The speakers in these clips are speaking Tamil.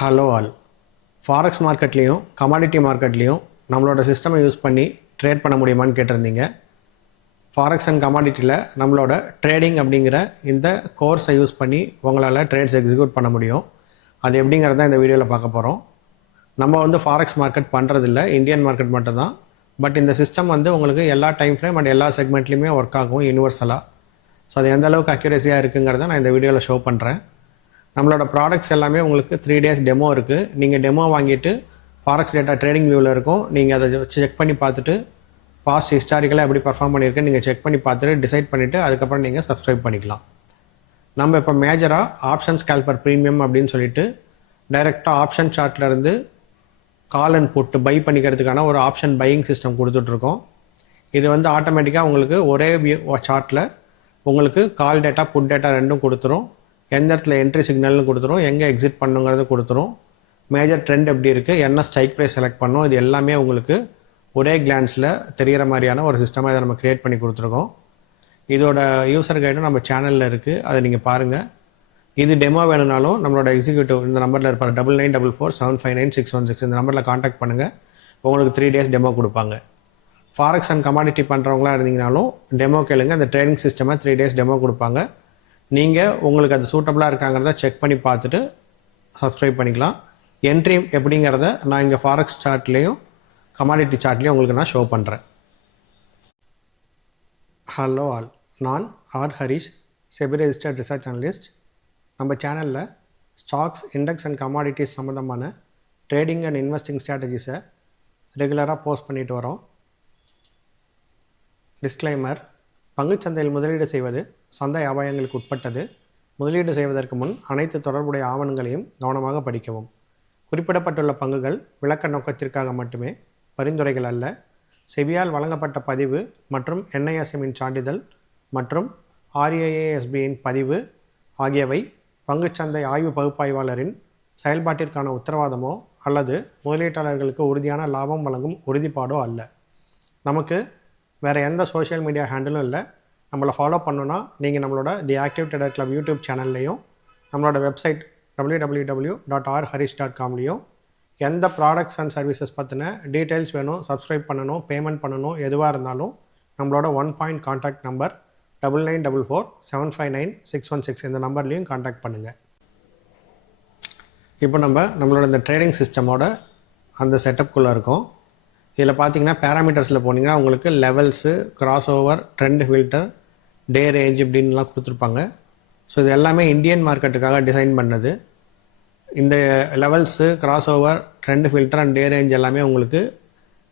ஹலோ ஆல் ஃபாரெக்ஸ் மார்க்கெட்லேயும் கமாடிட்டி மார்க்கெட்லேயும் நம்மளோட சிஸ்டமை யூஸ் பண்ணி ட்ரேட் பண்ண முடியுமான்னு கேட்டிருந்தீங்க. ஃபாரெக்ஸ் அண்ட் கமாடிட்டியில் நம்மளோட ட்ரேடிங் அப்படிங்கிற இந்த கோர்ஸை யூஸ் பண்ணி உங்களால் ட்ரேட்ஸ் எக்ஸிக்யூட் பண்ண முடியும். அது எப்படிங்கிறத இந்த வீடியோவில் பார்க்க போகிறோம் நம்ம வந்து ஃபாரெக்ஸ் மார்க்கெட் பண்ணுறதில்ல இந்தியன் மார்க்கெட் மட்டும்தான். பட் இந்த சிஸ்டம் வந்து உங்களுக்கு எல்லா டைம் ஃப்ரேம் அண்ட் எல்லா செக்மெண்ட்லேயுமே ஒர்க் ஆகும் யூனிவர்சலாக ஸோ அது எந்த அளவுக்கு அக்யூரேசியாக இருக்குங்கிறத நான் இந்த வீடியோவில் ஷோ பண்ணுறேன் நம்மளோட ப்ராடக்ட்ஸ் எல்லாமே உங்களுக்கு த்ரீ டேஸ் டெமோ இருக்குது நீங்கள் டெமோ வாங்கிட்டு ஃபாரக்ஸ் டேட்டா ட்ரேடிங் வியூவில் இருக்கும். நீங்கள் அதை செக் பண்ணி பார்த்துட்டு பாஸ்ட் ஹிஸ்டாரிக்கலாக எப்படி பர்ஃபார்ம் பண்ணியிருக்கேன் நீங்கள் செக் பண்ணி பார்த்துட்டு டிசைட் பண்ணிவிட்டு அதுக்கப்புறம் நீங்கள் சப்ஸ்கிரைப் பண்ணிக்கலாம். நம்ம இப்போ மேஜராக ஆப்ஷன்ஸ் கால்பர் ப்ரீமியம் அப்படின்னு சொல்லிட்டு டைரெக்டாக ஆப்ஷன் சார்ட்லேருந்து கால் அண்ட் புட்டு பை பண்ணிக்கிறதுக்கான ஒரு ஆப்ஷன் பையிங் சிஸ்டம் கொடுத்துட்ருக்கோம் இது வந்து ஆட்டோமேட்டிக்காக உங்களுக்கு ஒரே சார்ட்டில் உங்களுக்கு கால் டேட்டா புட் டேட்டா ரெண்டும் கொடுத்துரும். எந்த இடத்துல என்ட்ரி சிக்னல்னு கொடுத்துரும் எங்கே எக்ஸிட் பண்ணுங்கிறது கொடுத்துரும். மேஜர் ட்ரெண்ட் எப்படி இருக்குது என்ன ஸ்ட்ரைக் ப்ரைஸ் செலக்ட் பண்ணோம் இது எல்லாமே உங்களுக்கு ஒரே கிளான்ஸில் தெரிகிற மாதிரியான ஒரு சிஸ்டமாக இதை நம்ம க்ரியேட் பண்ணி கொடுத்துருக்கோம். இதோட யூசர் கைடும் நம்ம சேனலில் இருக்குது அதை நீங்கள் பாருங்கள் இது டெமோ வேணும்னாலும் நம்மளோட எக்ஸிக்யூட்டிவ் இந்த நம்பரில் இருப்பார் double nine double four seven five nine six one six இந்த நம்பரில் காண்டாக்ட் பண்ணுங்கள் உங்களுக்கு த்ரீ டேஸ் டெமோ கொடுப்பாங்க. ஃபாரெக்ஸ் அண்ட் கமாடிட்டி பண்ணுறவங்களா இருந்தீங்கனாலும் டெமோ கேளுங்க அந்த ட்ரேடிங் சிஸ்டமாக த்ரீ டேஸ் டெமோ கொடுப்பாங்க. நீங்கள் உங்களுக்கு அது சூட்டபுளாக இருக்காங்கிறத செக் பண்ணி பார்த்துட்டு சப்ஸ்கிரைப் பண்ணிக்கலாம். என்ட்ரி எப்படிங்கிறத நான் இங்கே ஃபாரெக்ஸ் சார்ட்லேயும் கமாடிட்டி சார்ட்லேயும் உங்களுக்கு நான் ஷோ பண்ணுறேன் ஹலோ ஆல் நான் R Harish SEBI registered research analyst நம்ம சேனலில் ஸ்டாக்ஸ் இண்டெக்ஸ் அண்ட் கமாடிட்டிஸ் சம்மந்தமான ட்ரேடிங் அண்ட் இன்வெஸ்டிங் ஸ்ட்ராட்டஜிஸை ரெகுலராக போஸ்ட் பண்ணிட்டு வரோம். டிஸ்க்ளைமர் பங்குச்சந்தையில் முதலீடு செய்வது சந்தை அபாயங்களுக்கு உட்பட்டது. முதலீடு செய்வதற்கு முன் அனைத்து தொடர்புடைய ஆவணங்களையும் கவனமாக படிக்கவும். குறிப்பிடப்பட்டுள்ள பங்குகள் விளக்க நோக்கத்திற்காக மட்டுமே பரிந்துரைகள் அல்ல. செவியால் வழங்கப்பட்ட பதிவு மற்றும் என்ஐஎஸ்எம்மின் சான்றிதழ் மற்றும் ஆர்ஏஏஎஸ்பியின் பதிவு ஆகியவை பங்குச்சந்தை ஆய்வு பகுப்பாய்வாளரின் செயல்பாட்டிற்கான உத்தரவாதமோ அல்லது முதலீட்டாளர்களுக்கு உறுதியான லாபம் வழங்கும் உறுதிப்பாடோ அல்ல. நமக்கு வேறு எந்த சோஷியல் மீடியா ஹேண்டிலும் இல்லை. நம்மளை ஃபாலோ பண்ணோன்னா நீங்கள் நம்மளோட the active trader club YouTube சேனல்லையும் நம்மளோட website W W W dot R Harish dot காம்லேயும் எந்த ப்ராடக்ட்ஸ் அண்ட் சர்வீசஸ் பற்றின டீட்டெயில்ஸ் வேணும் சப்ஸ்கிரைப் பண்ணணும் பேமெண்ட் பண்ணணும் எதுவாக இருந்தாலும் நம்மளோட one point contact number double nine double four seven five nine six one six இந்த நம்பர்லேயும் காண்டாக்ட் பண்ணுங்கள் இப்போ நம்ம நம்மளோட இந்த ட்ரேடிங் சிஸ்டமோட அந்த செட்டப்குள்ளே இருக்கோம். இதில் பார்த்தீங்கன்னா பேராமீட்டர்ஸில் போனீங்கன்னா உங்களுக்கு levels cross over trend filter day range இப்படின்லாம் கொடுத்துருப்பாங்க. ஸோ இது எல்லாமே இந்தியன் மார்க்கெட்டுக்காக டிசைன் பண்ணது. இந்த levels cross over trend filter and day range எல்லாமே உங்களுக்கு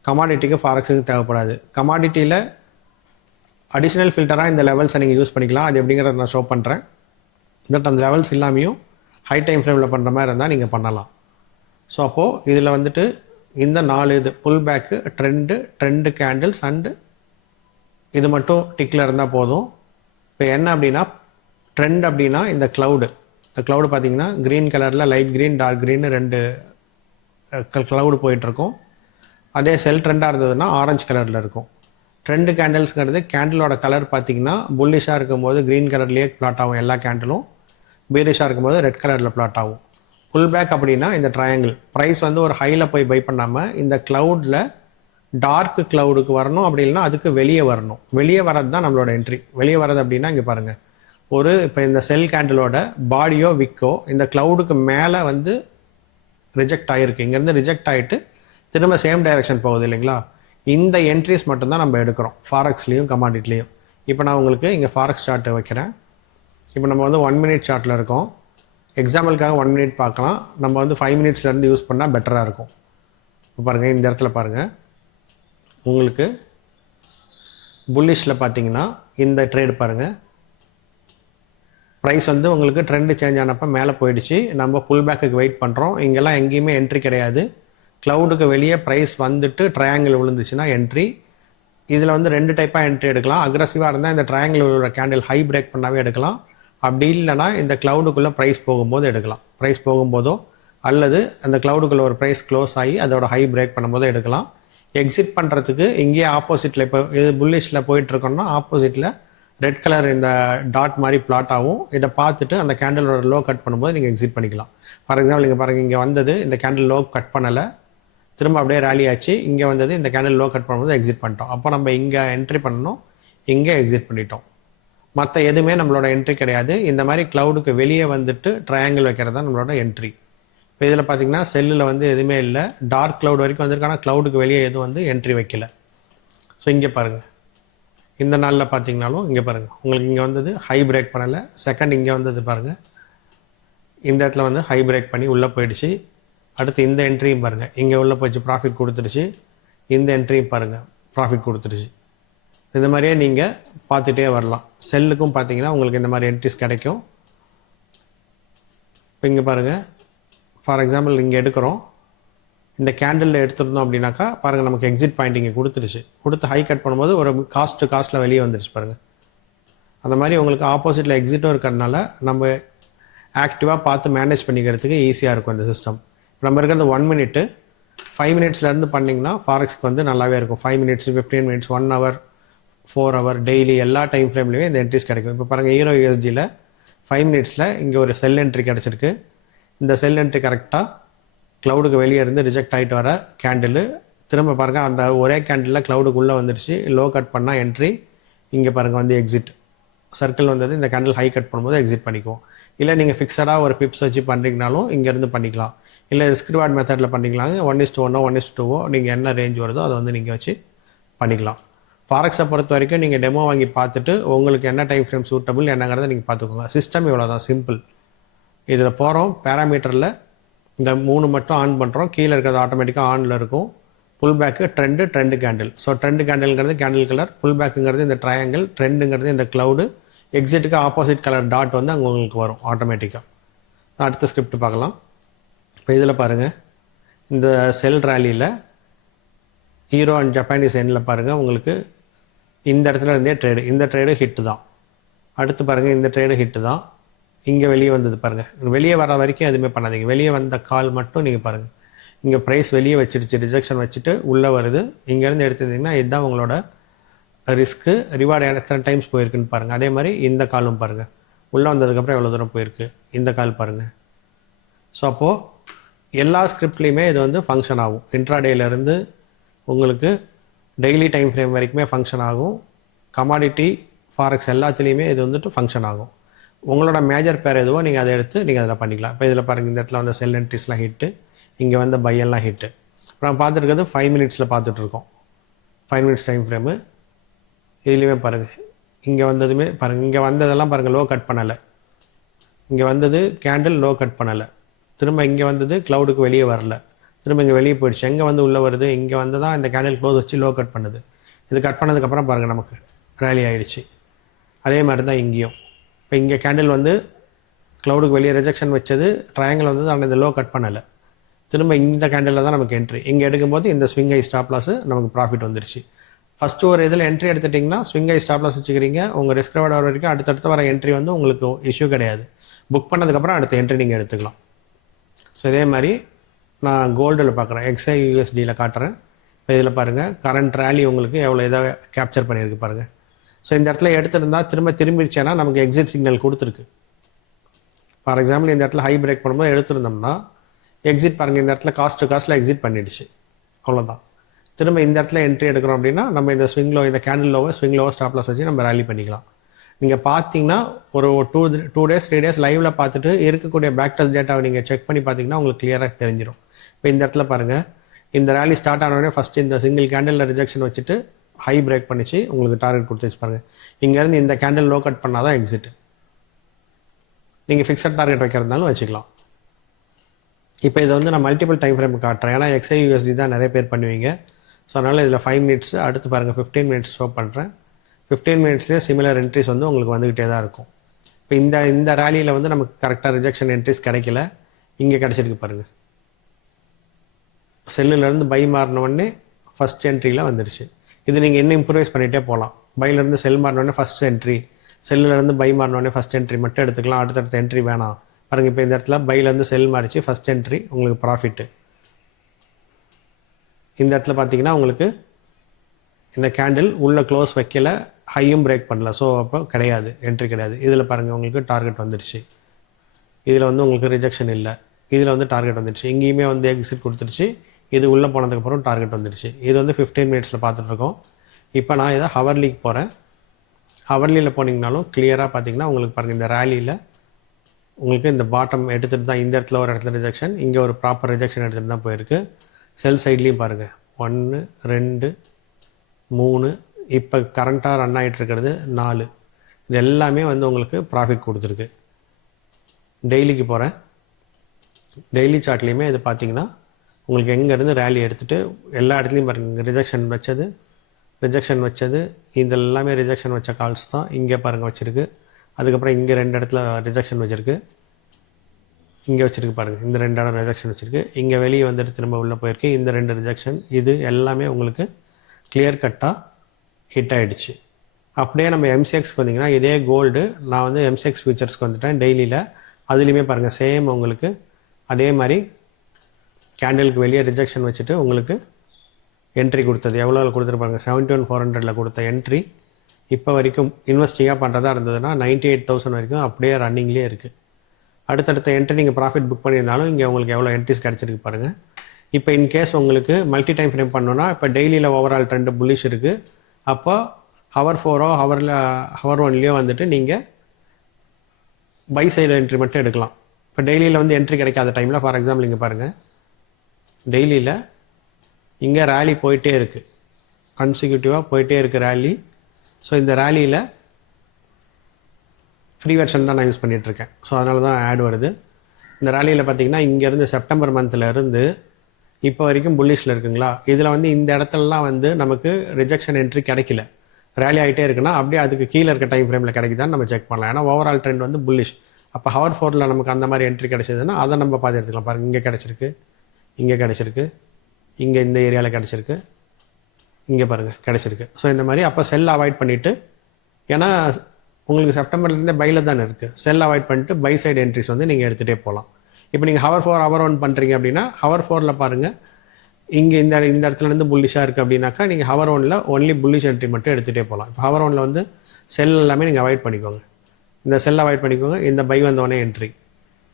கமாடிட்டிக்கு ஃபாரக்ஸுக்கு தேவைப்படாது. கமாடிட்டியில் அடிஷ்னல் ஃபில்டராக இந்த லெவல்ஸை நீங்கள் யூஸ் பண்ணிக்கலாம். அது எப்படிங்கிறத நான் ஷோ பண்ணுறேன் பட் அந்த லெவல்ஸ் இல்லாமையும் ஹை டைம் ஃப்ரேமில் பண்ணுற மாதிரி இருந்தால் நீங்கள் பண்ணலாம். ஸோ அப்போது இதில் வந்துட்டு இந்த நாலு இது pull back trend trend candles and இது மட்டும் டிக்கில் இருந்தால் போதும். இப்போ என்ன அப்படின்னா ட்ரெண்ட் அப்படின்னா இந்த க்ளவுடு இந்த க்ளவுடு பார்த்தீங்கன்னா க்ரீன் கலரில் லைட் க்ரீன் டார்க் க்ரீன் ரெண்டு க்ளவுடு போயிட்டுருக்கும். அதே செல் ட்ரெண்டாக இருந்ததுன்னா ஆரஞ்சு கலரில் இருக்கும். ட்ரெண்டு கேண்டில்ஸுங்கிறது கேண்டிலோட கலர் பார்த்தீங்கன்னா புல்லிஷாக இருக்கும்போது க்ரீன் கலர்லேயே ப்ளாட் ஆகும் எல்லா கேண்டிலும் பீரிஷாக இருக்கும்போது ரெட் கலரில் ப்ளாட் ஆகும். புல் பேக் அப்படின்னா இந்த ட்ரையாங்கிள் ப்ரைஸ் வந்து ஒரு ஹையில் போய் பை பண்ணாமல் இந்த க்ளவுடில் டார்க் க்ளவுடுக்கு வரணும். அப்படி இல்லைன்னா அதுக்கு வெளியே வரணும். வெளியே வரது தான் நம்மளோட என்ட்ரி வெளியே வரது அப்படின்னா இங்கே பாருங்கள் ஒரு இப்போ இந்த செல் கேண்டிலோட பாடியோ விக்கோ இந்த க்ளவுடுக்கு மேலே வந்து ரிஜெக்ட் ஆகிருக்கு இங்கேருந்து ரிஜெக்ட் ஆகிட்டு திரும்ப சேம் டைரெக்ஷன் போகுது இல்லைங்களா? இந்த என்ட்ரிஸ் மட்டும்தான் நம்ம எடுக்கிறோம். ஃபாரக்ஸ்லேயும் கமாடிட்டிலையும் இப்போ நான் உங்களுக்கு இங்கே ஃபாரக்ஸ் சார்ட்டு வைக்கிறேன். இப்போ நம்ம வந்து ஒன் மினிட் சார்ட்டில் இருக்கோம். எக்ஸாம்பிளுக்காக ஒன் மினிட் பார்க்கலாம். நம்ம வந்து ஃபைவ் மினிட்ஸ்லேருந்து யூஸ் பண்ணால் பெட்டராக இருக்கும். இப்போ பாருங்கள் இந்த இடத்துல பாருங்கள் உங்களுக்கு புல்லிஷில் பார்த்தீங்கன்னா இந்த ட்ரேடு பாருங்கள் ப்ரைஸ் வந்து உங்களுக்கு ட்ரெண்டு சேஞ்ச் ஆனப்போ மேலே போயிடுச்சு. நம்ம புல் பேக்குக்கு வெயிட் பண்ணுறோம் இங்கெல்லாம் எங்கேயுமே என்ட்ரி கிடையாது. க்ளவுடுக்கு வெளியே ப்ரைஸ் வந்துட்டு ட்ரையாங்கிள் விழுந்துச்சுன்னா என்ட்ரி இதில் வந்து ரெண்டு டைப்பாக என்ட்ரி எடுக்கலாம். அக்ரஸிவாக இருந்தால் இந்த ட்ரையாங்கிள் உள்ள கேண்டில் ஹை பிரேக் பண்ணாவே எடுக்கலாம். அப்படி இல்லைனா இந்த க்ளவுடுக்குள்ளே ப்ரைஸ் போகும்போது எடுக்கலாம். ப்ரைஸ் போகும்போதோ அல்லது அந்த க்ளவுடுக்குள்ளே ஒரு ப்ரைஸ் க்ளோஸ் ஆகி அதோட ஹை பிரேக் பண்ணும்போதோ எடுக்கலாம். எக்ஸிட் பண்ணுறதுக்கு இங்கேயே ஆப்போசிட்டில் இப்போ இது புல்லிஷில் போயிட்டுருக்கோம்னா ஆப்போசிட்டில் ரெட் கலர் இந்த டாட் மாதிரி பிளாட் ஆகும். இதை பார்த்துட்டு அந்த கேண்டிலோட லோ கட் பண்ணும்போது நீங்கள் எக்ஸிட் பண்ணிக்கலாம். ஃபார் எக்ஸாம்பிள் இங்கே பாருங்கள் இங்கே வந்தது இந்த கேண்டில் லோ கட் பண்ணலை. திரும்ப அப்படியே ரேலி ஆச்சு. இங்கே வந்தது இந்த கேண்டில் லோ கட் பண்ணும்போது எக்ஸிட் பண்ணிட்டோம். அப்போ நம்ம இங்கே என்ட்ரி பண்ணணும் இங்கே எக்ஸிட் பண்ணிட்டோம். மற்ற எதுவுமே நம்மளோட என்ட்ரி கிடையாது. இந்த மாதிரி க்ளவுடுக்கு வெளியே வந்துட்டு ட்ரையாங்கிள் வைக்கிறது தான் நம்மளோட என்ட்ரி இப்போ இதில் பார்த்தீங்கன்னா செல்லில் வந்து எதுவுமே இல்லை. டார்க் க்ளவுட் வரைக்கும் வந்திருக்கு. ஆனால் க்ளவுடுக்கு வெளியே எதுவும் வந்து என்ட்ரி வைக்கல. ஸோ இங்கே பாருங்கள் இந்த நாளில் பார்த்தீங்கனாலும் இங்கே பாருங்கள் உங்களுக்கு இங்கே வந்தது ஹை பிரேக் பண்ணலை. செகண்ட் இங்கே வந்தது பாருங்கள் இந்த இடத்துல வந்து ஹை பிரேக் பண்ணி உள்ளே போயிடுச்சு. அடுத்து இந்த என்ட்ரியும் பாருங்கள் இங்கே உள்ளே போயிடுச்சு ப்ராஃபிட் கொடுத்துருச்சு இந்த என்ட்ரியும் பாருங்கள் ப்ராஃபிட் கொடுத்துருச்சு இந்த மாதிரியே நீங்கள் பார்த்துட்டே வரலாம். செல்லுக்கும் பார்த்தீங்கன்னா உங்களுக்கு இந்த மாதிரி என்ட்ரிஸ் கிடைக்கும். இப்போ இங்கே பாருங்கள் ஃபார் எக்ஸாம்பிள் இங்கே எடுக்கிறோம். இந்த கேண்டிலில் எடுத்துருந்தோம் அப்படின்னாக்கா பாருங்கள் நமக்கு எக்ஸிட் பாயிண்ட் இங்கே கொடுத்துருச்சு. கொடுத்து ஹை கட் பண்ணும்போது ஒரு காஸ்ட் காஸ்ட்டில் வெளியே வந்துருச்சு பாருங்கள் அந்த மாதிரி உங்களுக்கு ஆப்போசிட்டில் எக்ஸிட்டும் இருக்கிறதுனால நம்ம ஆக்டிவாக பார்த்து மேனேஜ் பண்ணிக்கிறதுக்கு ஈஸியாக இருக்கும் இந்த சிஸ்டம் நம்ம இருக்கிறது ஒன் மினிட்டு ஃபைவ் மினிட்ஸ்லேருந்து பண்ணிங்கன்னா ஃபாரெக்ஸ்க்கு வந்து நல்லாவே இருக்கும். Five minutes fifteen minutes one hour four hour daily எல்லா டைம் ஃப்ரேம்லேயுமே இந்த என்ட்ரிஸ் கிடைக்கும். இப்போ பாருங்கள் ஹீரோ யூஎஸ்டியில் ஃபைவ் மினிட்ஸில் இங்கே ஒரு செல் என்ட்ரி கிடச்சிருக்கு. இந்த செல் என்ட்ரி கரெக்டாக க்ளவுடுக்கு வெளியே இருந்து ரிஜெக்ட் ஆகிட்டு வர கேண்டில் திரும்ப பாருங்கள் அந்த ஒரே கேண்டிலில் க்ளவுடுக்குள்ளே வந்துருச்சு. லோ கட் பண்ணால் என்ட்ரி இங்கே பாருங்கள் வந்து எக்ஸிட் சர்க்கிள் வந்தது இந்த கேண்டில் ஹை கட் பண்ணும்போது எக்ஸிட் பண்ணிக்குவோம். இல்லை நீங்கள் ஃபிக்ஸடாக ஒரு பிப்ஸ் வச்சு பண்ணுறீங்கனாலும் இங்கேருந்து பண்ணிக்கலாம். இல்லை ஸ்கிரிவார்ட் மெத்தடில் பண்ணிக்கலாங்க ஒன் இஸ் டூ ஒன்னோ ஒன் இஸ் டூவோ நீங்கள் என்ன ரேஞ்ச் வருதோ அதை வந்து நீங்கள் வச்சு பண்ணிக்கலாம். ஃபாரக்ஸை பொறுத்த வரைக்கும் நீங்கள் டெமோ வாங்கி பார்த்துட்டு உங்களுக்கு என்ன டைம் ஃப்ரேம் சூட்டபிள் என்னங்கிறத நீங்கள் பார்த்துக்கோங்க. சிஸ்டம் இவ்வளோ தான் சிம்பிள் இதில் போகிறோம் பேராமீட்டரில் இந்த மூணு மட்டும் ஆன் பண்ணுறோம் கீழே இருக்கிறது ஆட்டோமேட்டிக்காக ஆனில் இருக்கும். Pull back trend trend candle so trend கேண்டில்ங்கிறது candle colour புல் பேக்குங்கிறது இந்த ட்ரையாங்கிள் ட்ரெண்டுங்கிறது இந்த க்ளவுடு எக்ஸிட்டுக்கு ஆப்போசிட் கலர் டாட் வந்து அங்கே உங்களுக்கு வரும் ஆட்டோமேட்டிக்காக அடுத்த ஸ்கிரிப்ட் பார்க்கலாம். இப்போ இதில் பாருங்கள் இந்த செல் ரேலியில் ஹீரோ அண்ட் ஜப்பானீஸ் எண்ணில் பாருங்கள் உங்களுக்கு இந்த இடத்துல இருந்தே ட்ரேடு இந்த ட்ரேடு ஹிட்டு தான். அடுத்து பாருங்கள் இந்த ட்ரேடு ஹிட்டு தான். இங்கே வெளியே வந்தது பாருங்கள் வெளியே வர வரைக்கும் எதுவுமே பண்ணாதீங்க. வெளியே வந்த கால் மட்டும் நீங்கள் பாருங்கள் இங்கே ப்ரைஸ் வெளியே வச்சிருச்சு ரிஜெக்ஷன் வச்சுட்டு உள்ளே வருது. இங்கேருந்து எடுத்துருந்தீங்கன்னா இதுதான் உங்களோட ரிஸ்க்கு ரிவார்டு எத்தனை டைம்ஸ் போயிருக்குன்னு பாருங்கள் அதே மாதிரி இந்த காலும் பாருங்கள் உள்ளே வந்ததுக்கப்புறம் எவ்வளோ தூரம் போயிருக்கு? இந்த கால் பாருங்கள் ஸோ அப்போது எல்லா ஸ்கிரிப்ட்லேயுமே இது வந்து ஃபங்க்ஷன் ஆகும். இன்ட்ராடேலேருந்து உங்களுக்கு டெய்லி டைம் ஃப்ரேம் வரைக்குமே ஃபங்க்ஷன் ஆகும். கமாடிட்டி ஃபாரெக்ஸ் எல்லாத்துலேயுமே இது வந்துட்டு ஃபங்க்ஷன் ஆகும். உங்களோட மேஜர் பேர் எதுவோ நீங்கள் அதை எடுத்து நீங்கள் அதில் பண்ணிக்கலாம். இப்போ இதில் பாருங்கள் இந்த இடத்துல வந்து செல் என்ட்ரிஸ்லாம் ஹிட்டு இங்கே வந்து பையெல்லாம் ஹிட்டு இப்போ நம்ம பார்த்துருக்கிறது ஃபைவ் மினிட்ஸில் பார்த்துட்ருக்கோம் ஃபைவ் மினிட்ஸ் டைம் ஃப்ரேமு இதுலேயுமே பாருங்கள் இங்கே வந்ததுமே பாருங்கள் இங்கே வந்ததெல்லாம் பாருங்கள் லோ கட் பண்ணலை. இங்கே வந்தது கேண்டில் லோ கட் பண்ணலை. திரும்ப இங்கே வந்தது க்ளவுடுக்கு வெளியே வரல. திரும்ப இங்கே வெளியே போயிடுச்சு. எங்கே வந்து உள்ளே வருது? இங்கே வந்து தான் இந்த கேண்டில் க்ளோஸ் வச்சு லோ கட் பண்ணுது. இது கட் பண்ணதுக்கப்புறம் பாருங்கள் நமக்கு ரேலி ஆகிடுச்சு அதே மாதிரி தான் இங்கேயும். இப்போ இங்கே கேண்டில் வந்து க்ளவுடுக்கு வெளியே ரிஜெக்ஷன் வச்சது ட்ரையாங்கிள் வந்து அந்த இந்த லோ கட் பண்ணலை. திரும்ப இந்த கேண்டிலில் தான் நமக்கு என்ட்ரி இங்கே எடுக்கும்போது இந்த ஸ்விங் ஐ ஸ்டாப் லாஸு நமக்கு ப்ராஃபிட் வந்துருச்சு. ஃபஸ்ட்டு ஒரு இதில் என்ட்ரி எடுத்துட்டிங்கன்னா ஸ்விங் ஐ ஸ்டாப் லாஸ் வச்சுக்கிறீங்க. உங்கள் ரிஸ்க் வர வரைக்கும் அடுத்தடுத்து வர என்ட்ரி வந்து உங்களுக்கு இஷ்யூ கிடையாது. புக் பண்ணதுக்கப்புறம் அடுத்த என்ட்ரி நீங்கள் எடுத்துக்கலாம். ஸோ இதே மாதிரி நான் கோல்டில் பார்க்குறேன் எக்ஸ்ஐ யூஎஸ்டியில் காட்டுறேன். இப்போ இதில் பாருங்கள் கரண்ட் ரேலி உங்களுக்கு எவ்வளோ இதாக கேப்சர் பண்ணியிருக்கு பாருங்கள் ஸோ இந்த இடத்துல எடுத்துருந்தா திரும்ப திரும்பிடுச்சேன்னா நமக்கு எக்ஸிட் சிக்னல் கொடுத்துருக்கு. ஃபார் எக்ஸாம்பிள் இந்த இடத்துல ஹை பிரேக் பண்ணும்போது எடுத்திருந்தோம்னா எக்ஸிட் பாருங்கள் இந்த இடத்துல காஸ்ட் டு காஸ்ட்டில் எக்ஸிட் பண்ணிடுச்சு. அவ்வளோதான் திரும்ப இந்த இடத்துல என்ட்ரி எடுக்கிறோம் அப்படின்னா நம்ம இந்த ஸ்விங்லோ இந்த கேண்டில் லோவை ஸ்விங் லோவை ஸ்டாப்லாஸ் வச்சு நம்ம ரேலி பண்ணிக்கலாம். நீங்கள் பார்த்தீங்கன்னா ஒரு two two days three days லைவில் பார்த்துட்டு இருக்கக்கூடிய பேக் டெஸ்ட் டேட்டாவை நீங்கள் செக் பண்ணி பார்த்தீங்கன்னா உங்களுக்கு கிளியராக தெரிஞ்சிடும் இப்போ இந்த இடத்துல பாருங்கள் இந்த ரேலி ஸ்டார்ட் ஆனோடனே ஃபஸ்ட்டு இந்த சிங்கிள் கேண்டில் ரிஜெக்ஷன் வச்சுட்டு ஹை பிரேக் பண்ணிச்சு. உங்களுக்கு டார்கெட் கொடுத்துச்சு பாருங்கள் இங்கேருந்து இந்த கேண்டில் லோ கட் பண்ணால் தான் எக்ஸிட் நீங்கள் ஃபிக்ஸட் டார்கெட் வைக்கிறதுனாலும் வச்சுக்கலாம். இப்போ இதை வந்து நான் மல்டிபிள் டைம் ஃப்ரேம் காட்டுறேன். ஏன்னா எக்ஸ்ஐ யூஎஸ்டி தான் நிறைய பேர் பண்ணுவீங்க. ஸோ அதனால் இதில் ஃபைவ் மினிட்ஸ் அடுத்து பாருங்கள் ஃபிஃப்டீன் மினிட்ஸ் ஷோ பண்ணுறேன் ஃபிஃப்டீன் மினிட்ஸ்லேயே சிமிலர் என்ட்ரிஸ் வந்து உங்களுக்கு வந்துக்கிட்டே தான் இருக்கும். இப்போ இந்த இந்த ரேலியில் வந்து நமக்கு கரெக்டாக ரிஜெக்ஷன் என்ட்ரிஸ் கிடைக்கல. இங்கே கிடச்சிருக்கு பாருங்கள் செல்லுலேருந்து பை மாறினோடனே ஃபஸ்ட் என்ட்ரியில் வந்துடுச்சு இது நீங்கள் இன்னும் இம்ப்ரூவைஸ் பண்ணிகிட்டே போகலாம் பையிலேருந்து செல் மாறினோடனே ஃபஸ்ட் என்ட்ரி செல்லுலேருந்து பை மாறினோடனே ஃபஸ்ட் என்ட்ரி மட்டும் எடுத்துக்கலாம். அடுத்தடுத்த என்ட்ரி வேணாம். பாருங்கள் இப்போ இந்த இடத்துல பையிலேருந்து செல் மாறிச்சு ஃபஸ்ட் என்ட்ரி உங்களுக்கு ப்ராஃபிட்டு இந்த இடத்துல பார்த்தீங்கன்னா உங்களுக்கு இந்த கேண்டில் உள்ளே க்ளோஸ் வைக்கல ஹையும் பிரேக் பண்ணல. ஸோ அப்போ கிடையாது. என்ட்ரி கிடையாது. இதில் பாருங்கள் உங்களுக்கு டார்கெட் வந்துடுச்சு இதில் வந்து உங்களுக்கு ரிஜெக்ஷன் இல்லை. இதில் வந்து டார்கெட் வந்துடுச்சு இங்கேயுமே வந்து எக்ஸிட் கொடுத்துருச்சு. இது உள்ளே போனதுக்கப்புறம் டார்கெட் வந்துடுச்சு. இது வந்து ஃபிஃப்டீன் மினிட்ஸில் பார்த்துட்ருக்கோம் இப்போ நான் இதை ஹவர்லிக்கு போகிறேன் ஹவர்லியில் போனீங்கனாலும் கிளியராக பார்த்தீங்கன்னா உங்களுக்கு பாருங்கள் இந்த ரேலியில் உங்களுக்கு இந்த பாட்டம் எடுத்துகிட்டு தான் இந்த இடத்துல ஒரு இடத்துல ரிஜெக்ஷன் இங்கே ஒரு ப்ராப்பர் ரிஜெக்ஷன் எடுத்துகிட்டு தான் போயிருக்கு. செல் சைட்லேயும் பாருங்கள் ஒன்று ரெண்டு மூணு இப்போ கரண்ட்டாக ரன் ஆகிட்டு இருக்கிறது நாலு. இது எல்லாமே வந்து உங்களுக்கு ப்ராஃபிட் கொடுத்துருக்கு. டெய்லிக்கு போகிறேன் டெய்லி சார்ட்லேயுமே இது பார்த்தீங்கன்னா உங்களுக்கு எங்கேருந்து ரேலி எடுத்துகிட்டு எல்லா இடத்துலையும் பாருங்கள் ரிஜெக்ஷன் வச்சது ரிஜெக்ஷன் வச்சது இது எல்லாமே ரிஜெக்ஷன் வச்ச கால்ஸ் தான் இங்கே பாருங்கள் வச்சுருக்கு. அதுக்கப்புறம் இங்கே ரெண்டு இடத்துல ரிஜெக்ஷன் வச்சுருக்கு. இங்கே வச்சுருக்கு பாருங்கள் இந்த ரெண்டு இடம் ரிஜெக்ஷன் வச்சுருக்கு. இங்கே வெளியே வந்துட்டு திரும்ப உள்ளே போயிருக்கு. இந்த ரெண்டு ரிஜெக்ஷன் இது எல்லாமே உங்களுக்கு கிளியர் கட்டாக ஹிட் ஆகிடுச்சு அப்படியே நம்ம எம்சிஎக்ஸ்க்கு வந்தீங்கன்னா இதே கோல்டு நான் வந்து எம்சிஎக்ஸ் ஃபியூச்சர்ஸ்க்கு வந்துட்டேன் டெய்லியில் அதுலேயுமே பாருங்கள் சேம் உங்களுக்கு அதே மாதிரி கேண்டிலுக்கு வெளியே ரிஜெக்ஷன் வச்சுட்டு உங்களுக்கு என்ட்ரி கொடுத்தது. எவ்வளோ கொடுத்துருப்பாங்க? செவன்ட்டி ஒன் ஃபோர் ஹண்ட்ரடில் கொடுத்த என்ட்ரி இப்போ வரைக்கும் இன்வெஸ்டிங்காக பண்ணுறதா இருந்ததுன்னா நைன்ட்டி எயிட் தௌசண்ட் வரைக்கும் அப்படியே ரன்னிங்லேயே இருக்குது அடுத்தடுத்த என்ட்ரி நீங்கள் ப்ராஃபிட் புக் பண்ணியிருந்தாலும் இங்கே உங்களுக்கு எவ்வளோ என்ட்ரிஸ் கிடச்சிருக்கு பாருங்கள் இப்போ இன்கேஸ் உங்களுக்கு மல்டி டைம் ஃப்ரேம் பண்ணோன்னா இப்போ டெய்லியில் ஓவரால் ட்ரெண்டு புல்லிஷ் இருக்குது அப்போ ஹவர் ஃபோரோ ஹவரில் ஹவர் ஒன்லேயோ வந்துட்டு நீங்கள் பை சைடு என்ட்ரி மட்டும் எடுக்கலாம். இப்போ டெய்லியில் வந்து என்ட்ரி கிடைக்காத டைமில் ஃபார் எக்ஸாம்பிள் இங்கே பாருங்கள் டெய்லியில் இங்கே ரேலி போயிட்டே இருக்குது கன்சிக்யூட்டிவாக போயிட்டே இருக்குது ரேலி ஸோ இந்த ரேலியில் ஃப்ரீ வெர்ஷன் தான் நான் யூஸ் பண்ணிகிட்ருக்கேன் ஸோ அதனால தான் ஆட் வருது. இந்த ரேலியில் பார்த்தீங்கன்னா இங்கேருந்து செப்டம்பர் மந்த்லேருந்து இப்போ வரைக்கும் புல்லிஷில் இருக்குங்களா? இதில் வந்து இந்த இடத்துலலாம் வந்து நமக்கு ரிஜெக்ஷன் என்ட்ரி கிடைக்கல. ரேலி ஆகிட்டே இருக்குன்னா அப்படியே அதுக்கு கீழே இருக்க டைம் ஃப்ரேமில் கிடைக்குதான்னு நம்ம செக் பண்ணலாம். ஏன்னா ஓவரால் ட்ரெண்ட் வந்து புல்லிஷ் அப்போ ஹவர் ஃபோரில் நமக்கு அந்த மாதிரி என்ட்ரி கிடைச்சதுன்னா அதை நம்ம பார்த்து எடுத்துக்கலாம். பாருங்கள் இங்கே கிடச்சிருக்கு. இங்கே கிடச்சிருக்கு. இங்கே இந்த ஏரியாவில் கிடச்சிருக்கு. இங்கே பாருங்கள் கிடச்சிருக்கு. ஸோ இந்த மாதிரி அப்போ செல் அவாய்ட் பண்ணிவிட்டு ஏன்னா உங்களுக்கு செப்டம்பர்லேருந்தே பையில் தானே இருக்குது செல் அவாய்ட் பண்ணிட்டு பை சைடு என்ட்ரிஸ் வந்து நீங்கள் எடுத்துகிட்டே போகலாம் இப்போ நீங்கள் ஹவர் ஃபோர் ஹவர் ஒன் பண்ணுறீங்க அப்படின்னா ஹவர் ஃபோரில் பாருங்கள் இங்கே இந்த இந்த இடத்துல இருந்து புல்லிஷாக இருக்குது அப்படின்னாக்கா நீங்கள் ஹவர் ஒனில் ஒன்லி புல்லிஷ் என்ட்ரி மட்டும் எடுத்துகிட்டே போகலாம் இப்போ ஹவர் ஒனில் வந்து செல் எல்லாமே நீங்கள் அவாய்ட் பண்ணிக்கோங்க. இந்த செல் அவாய்ட் பண்ணிக்கோங்க. இந்த பை வந்தோடனே என்ட்ரி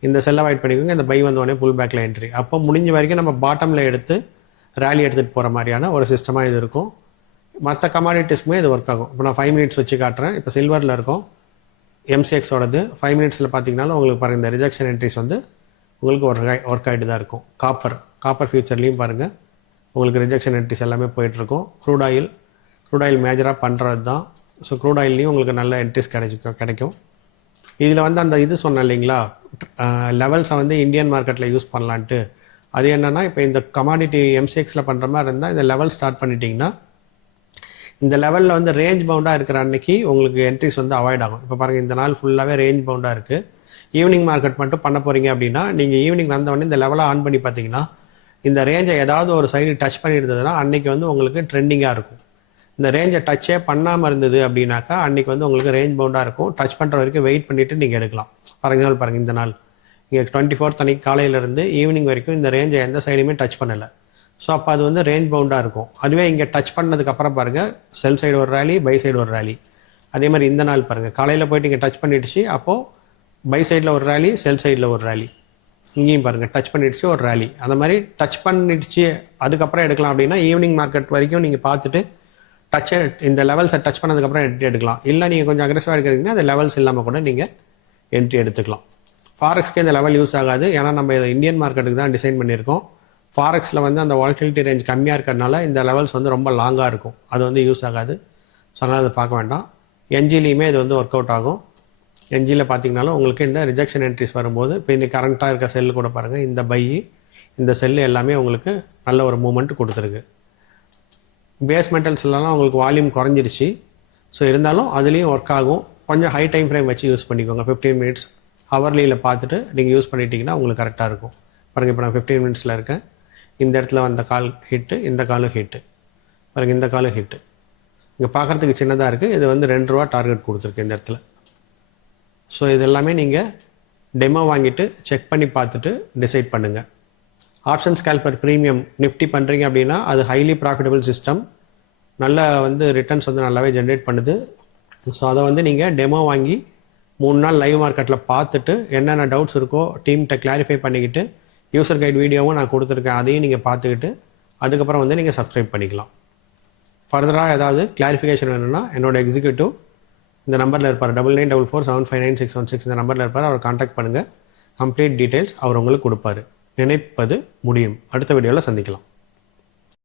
இந்த செல் அவாய்ட் பண்ணிக்கோங்க. இந்த பை வந்தோடனே புல் பேக்கில் என்ட்ரி அப்போ முடிஞ்ச வரைக்கும் நம்ம பாட்டமில் எடுத்து ரேலி எடுத்துகிட்டு போகிற மாதிரியான ஒரு சிஸ்டமாக இது இருக்கும். மற்ற கமாடிட்டிஸ்க்குமே இது ஒர்க் ஆகும். இப்போ நான் ஃபைவ் மினிட்ஸ் வச்சு காட்டுறேன். இப்போ சில்வரில் இருக்கும். எம்சிஎக்ஸோடது ஃபைவ் மினிட்ஸில் பார்த்தீங்கனாலும் உங்களுக்கு பாருங்கள் இந்த ரிஜெக்ஷன் என்ட்ரிஸ் வந்து உங்களுக்கு ஒர்க் ஆகி ஒர்க் ஆகிட்டு தான் இருக்கும். காப்பர் காப்பர் ஃபியூச்சர்லேயும் பாருங்கள் உங்களுக்கு ரிஜெக்ஷன் என்ட்ரிஸ் எல்லாமே போயிட்டுருக்கும் க்ரூட் ஆயில் க்ரூட் ஆயில் மேஜராக பண்ணுறது தான் ஸோ க்ரூட் ஆயில்லையும் உங்களுக்கு நல்ல என்ட்ரிஸ் கிடைக்கும் கிடைக்கும். இதில் வந்து அந்த இது சொன்னேன் இல்லைங்களா? லெவல்ஸை வந்து இந்தியன் மார்க்கெட்டில் யூஸ் பண்ணலான்ட்டு. அது என்னென்னா இப்போ இந்த கமாடிட்டி எம்சிஎக்ஸில் பண்ணுற மாதிரி இருந்தால் இந்த லெவல் ஸ்டார்ட் பண்ணிட்டீங்கன்னா இந்த லெவலில் வந்து ரேஞ்ச் பவுண்டாக இருக்கிற அன்னைக்கு உங்களுக்கு என்ட்ரிஸ் வந்து அவாய்ட் ஆகும். இப்போ பாருங்கள் இந்த நாள் ஃபுல்லாகவே ரேஞ்ச் பவுண்டாக இருக்குது ஈவினிங் மார்க்கெட் மட்டும் பண்ண போகிறீங்க அப்படின்னா நீங்கள் ஈவினிங் வந்தவொடனே இந்த லெவலை ஆன் பண்ணி பார்த்தீங்கன்னா இந்த ரேஞ்சை ஏதாவது ஒரு சைடு டச் பண்ணியிருந்ததுன்னா அன்றைக்கி வந்து உங்களுக்கு ட்ரெண்டிங்காக இருக்கும். இந்த ரேஞ்சை டச்சே பண்ணாமல் இருந்தது அப்படின்னாக்கா அன்றைக்கி வந்து உங்களுக்கு ரேஞ்ச் பவுண்டாக இருக்கும். டச் பண்ணுற வரைக்கும் வெயிட் பண்ணிவிட்டு நீங்கள் எடுக்கலாம். ஃபார் எக்ஸாம்பிள் பாருங்கள் இந்த நாள். இங்கே டுவெண்ட்டி ஃபோர்த் அன்றைக்கி காலையிலேருந்து ஈவினிங் வரைக்கும் இந்த ரேஞ்சை எந்த சைடுமே டச் பண்ணலை. ஸோ அப்போ அது வந்து ரேஞ்ச் பவுண்டாக இருக்கும். அதுவே இங்கே டச் பண்ணதுக்கப்புறம் பாருங்கள் செல் சைடு ஒரு ரேலி பை சைடு ஒரு ரேலி அதே மாதிரி இந்த நாள் பாருங்கள் காலையில் போயிட்டு இங்கே டச் பண்ணிடுச்சு அப்போது பை சைடில் ஒரு ரேலி செல் சைடில் ஒரு ரேலி இங்கேயும் பாருங்கள் டச் பண்ணிடுச்சு ஒரு ரேலி அந்த மாதிரி டச் பண்ணிடுச்சு அதுக்கப்புறம் எடுக்கலாம் அப்படின்னா ஈவினிங் மார்க்கெட் வரைக்கும் நீங்கள் பார்த்துட்டு டச்சை இந்த லெவல்ஸை டச் பண்ணதுக்கப்புறம் என்ட்ரி எடுக்கலாம். இல்லை நீங்கள் கொஞ்சம் அக்ரெசிவாக எடுக்கிறீங்கன்னா அந்த லெவல்ஸ் இல்லாமல் கூட நீங்கள் என்ட்ரி எடுத்துக்கலாம். ஃபாரெக்ஸ்க்கு இந்த லெவல் யூஸ் ஆகாது. ஏன்னா நம்ம இதை இந்தியன் மார்க்கெட்டுக்கு தான் டிசைன் பண்ணியிருக்கோம். ஃபாரெக்ஸில் வந்து அந்த வால்டிலிட்டி ரேஞ்ச் கம்மியாக இருக்கிறதுனால இந்த லெவல்ஸ் வந்து ரொம்ப லாங்காக இருக்கும். அது வந்து யூஸ் ஆகாது. ஸோ அதனால் அதை பார்க்க வேண்டாம். என்ஜிலையுமே இது வந்து ஒர்க் அவுட் ஆகும் என்ஜியில் பார்த்தீங்கனாலும் உங்களுக்கு இந்த ரிஜெக்ஷன் என்ட்ரிஸ் வரும்போது இப்போ இந்த கரண்ட்டாக இருக்க செல்லு கூட பாருங்கள் இந்த பை இந்த செல்லு எல்லாமே உங்களுக்கு நல்ல ஒரு மூமெண்ட் கொடுத்துருக்கு. பேஸ் மெட்டல்ஸ்லாம் உங்களுக்கு வால்யூம் குறைஞ்சிருச்சு. ஸோ இருந்தாலும் அதுலேயும் ஒர்க் ஆகும். கொஞ்சம் ஹை டைம் ஃப்ரேம் வச்சு யூஸ் பண்ணிக்கோங்க. ஃபிஃப்டீன் மினிட்ஸ் ஹவர்லியில் பார்த்துட்டு நீங்கள் யூஸ் பண்ணிட்டீங்கன்னா உங்களுக்கு கரெக்டாக இருக்கும். பாருங்க இப்போ நான் ஃபிஃப்டீன் மினிட்ஸில் இருக்கேன். இந்த இடத்துல வந்த கால் ஹிட்டு இந்த காலும் ஹிட்டு பாருங்க இந்த காலும் ஹிட்டு இங்கே பார்க்குறதுக்கு சின்னதாக இருக்குது இது வந்து ரெண்டு ரூபா டார்கெட் கொடுத்துருக்கு இந்த இடத்துல. ஸோ இது எல்லாமே நீங்கள் டெமோ வாங்கிட்டு செக் பண்ணி பார்த்துட்டு டிசைட் பண்ணுங்கள் ஆப்ஷன் ஸ்கேல்பர் ப்ரீமியம் நிஃப்டி பண்ணுறீங்க அப்படின்னா அது ஹைலி ப்ராஃபிட்டபிள் சிஸ்டம் நல்ல வந்து ரிட்டர்ன்ஸ் வந்து நல்லாவே ஜென்ரேட் பண்ணுது. ஸோ அதை வந்து நீங்கள் டெமோ வாங்கி மூணு நாள் லைவ் மார்க்கெட்டில் பார்த்துட்டு என்னென்ன டவுட்ஸ் இருக்கோ டீம்கிட்ட கிளாரிஃபை பண்ணிக்கிட்டு யூசர் கைட் வீடியோவும் நான் கொடுத்துருக்கேன். அதையும் நீங்கள் பார்த்துக்கிட்டு அதுக்கப்புறம் வந்து நீங்கள் சப்ஸ்கிரைப் பண்ணிக்கலாம். ஃபர்தராக ஏதாவது கிளாரிஃபிகேஷன் வேணும்னா என்னோட எக்ஸிக்யூட்டிவ் இந்த நம்பரில் இருப்பார். Double nine double four seven five nine six one six இந்த நம்பரில் இருப்பார். அவர் காண்டாக்ட் பண்ணுங்கள் கம்ப்ளீட் டீட்டெயில்ஸ் அவர் உங்களுக்கு கொடுப்பாரு. நினைப்பது முடியும். அடுத்த வீடியோவில் சந்திக்கலாம்.